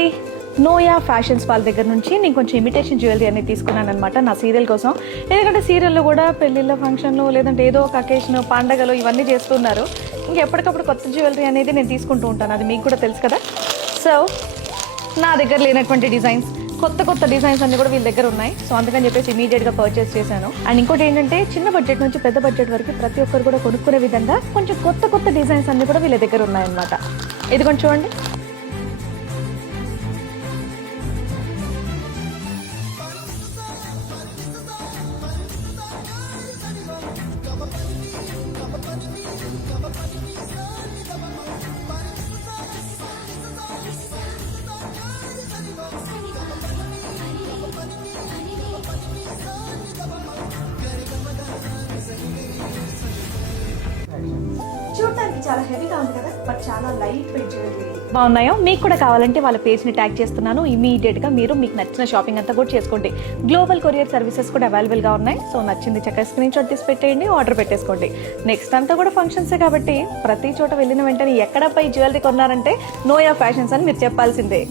అండి, నోయా ఫ్యాషన్స్ వాళ్ళ దగ్గర నుంచి నేను కొంచెం ఇమిటేషన్ జ్యువెలరీ అనేది తీసుకున్నాను అనమాట నా సీరియల్ కోసం. ఎందుకంటే సీరియల్లో కూడా పెళ్ళిళ్ళ ఫంక్షన్లు లేదంటే ఏదో ఒక అకేషన్ పండగలు ఇవన్నీ చేస్తున్నారు. ఇంకెప్పటికప్పుడు కొత్త జ్యువెలరీ అనేది నేను తీసుకుంటూ ఉంటాను, అది మీకు కూడా తెలుసు కదా. సో నా దగ్గర లేనటువంటి డిజైన్స్, కొత్త డిజైన్స్ అన్ని కూడా వీళ్ళ దగ్గర ఉన్నాయి. సో అందుకని చెప్పేసి ఇమీడియట్గా పర్చేస్ చేశాను. అండ్ ఇంకోటి ఏంటంటే చిన్న బడ్జెట్ నుంచి పెద్ద బడ్జెట్ వరకు ప్రతి ఒక్కరు కూడా కొనుక్కునే విధంగా కొంచెం కొత్త డిజైన్స్ అన్ని కూడా వీళ్ళ దగ్గర ఉన్నాయన్నమాట. ఇది కొంచెం చూడండి. చూడటానికి చాలా హెవీగా ఉంది కదా, బట్ చాలా లైట్ వెయిట్ జ్యువెలరీ. బాగున్నాయో మీకు కూడా కావాలంటే వాళ్ళ పేజ్ని ట్యాగ్ చేస్తున్నాను. ఇమీడియట్గా మీరు మీకు నచ్చిన షాపింగ్ అంతా కూడా చేసుకోండి. గ్లోబల్ కొరియర్ సర్వీసెస్ కూడా అవైలబుల్గా ఉన్నాయి. సో నచ్చింది చక్కగా స్క్రీన్ షాట్ తీసి పెట్టేయండి, ఆర్డర్ పెట్టేసుకోండి. నెక్స్ట్ అంతా కూడా ఫంక్షన్సే కాబట్టి ప్రతి చోట వెళ్ళిన వెంటనే ఎక్కడపై జ్యువెలరీ కొన్నారంటే నోయా ఫ్యాషన్స్ అని మీరు చెప్పాల్సిందే.